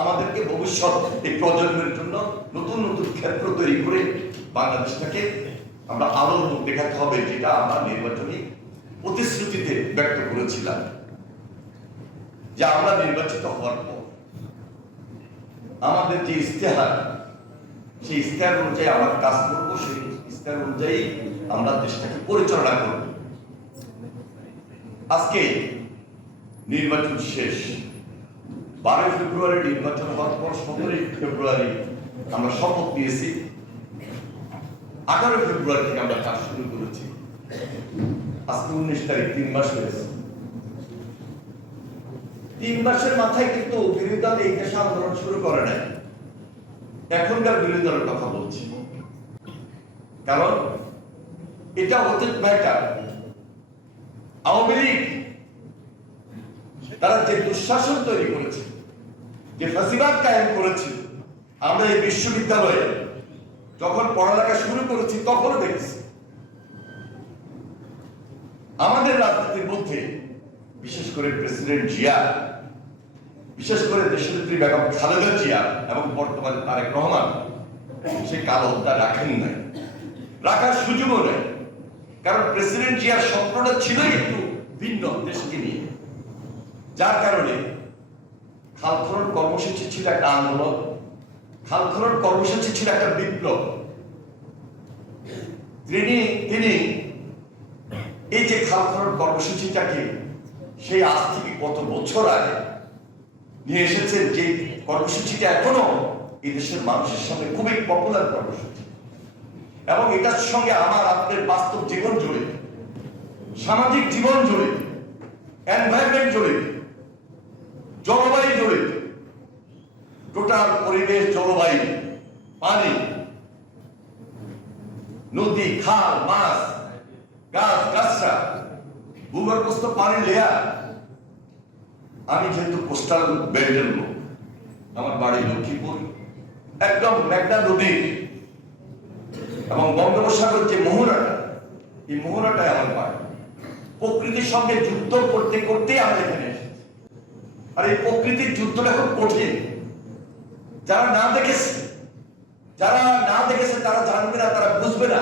আমাদেরকে ভবিষ্যৎ এই প্রজন্মের জন্য নতুন নতুন ক্ষেত্র তৈরি করে বাংলাদেশটাকে আমরা আলোর মুখ দেখাতে হবে, যেটা আমরা নির্বাচনী প্রতিশ্রুতিতে ব্যক্ত করেছিলাম যে আমরা নির্বাচিত হওয়ার পর আমাদের যে ইস্তেহার, সেই ইস্তেহার অনুযায়ী আমরা কাজ করবো, সেই ইস্তেহার অনুযায়ী আমরা দেশটাকে পরিচালনা করব। আজকে নির্বাচন শেষ, 12 ফেব্রুয়ারি নির্বাচন হওয়ার পর 17 ফেব্রুয়ারি আমরা শপথ নিয়েছি, 18 ফেব্রুয়ারি থেকে আমরা কাজ শুরু করেছি। আজকে 19 তারিখ, 3 মাস হয়েছে। 3 মাসের মাথায় কিন্তু বিরোধী দল এই দেশে আন্দোলন শুরু করে নাই। এখনকার বিরোধী দলের কথা বলছি, কারণ এটা অতীত ম্যাটার। আওয়ামী লীগ তারা যে দুঃশাসন তৈরি করেছে, যে ফাঁসিবাদ কায়েম করেছে, আমরা এই বিশ্ববিদ্যালয়ে যখন পড়ালেখা শুরু করেছি তখনও দেখেছি। আমাদের রাজনীতির মধ্যে বিশেষ করে প্রেসিডেন্ট জিয়া, বিশেষ করে দেশনেত্রী বেগম খালেদা জিয়া এবং বর্তমানে তারেক রহমান সেই কালো হত্যা রাখেন নাই, রাখার সুযোগও নেই। কারণ প্রেসিডেন্ট জিয়ার স্বপ্নটা ছিল একটু ভিন্ন দেশকে নিয়ে, যার কারণে খাল খনন কর্মসূচি ছিল একটা আন্দোলন, খাল খনন কর্মসূচি ছিল একটা বিপ্লব। তিনি এই যে খাল খনন কর্মসূচিটাকে সেই আজ থেকে কত বছর আগে নিয়ে এসেছেন, যে কর্মসূচিটা এখনো এই দেশের মানুষের সঙ্গে খুবই পপুলার কর্মসূচি, এবং এটার সঙ্গে আমার আপনার বাস্তব জীবন জড়িত, সামাজিক জীবন জড়িত, এনভায়রনমেন্ট জড়িত, জলবায়ু জড়িত, টোটাল পরিবেশ, জলবায়ু, পানি, নদী, খাল, মাছ, গাছ গাছরা, ভূগর্ভস্থ পানির লেয়ার। আমি যেহেতু কোস্টাল বেল্টের লোক, আমার বাড়ি লক্ষ্মীপুর, একদম মেঘনা নদীর এবং বঙ্গোপসাগর যে মোহনাটা, এই মোহনাটাই আমার বাড়ি। প্রকৃতির সঙ্গে যুদ্ধ করতে করতে আমরা এখানে এসেছি। আর এই প্রকৃতির যুদ্ধটা খুব কঠিন। যারা না দেখেছে তারা জানবে না, তারা বুঝবে না।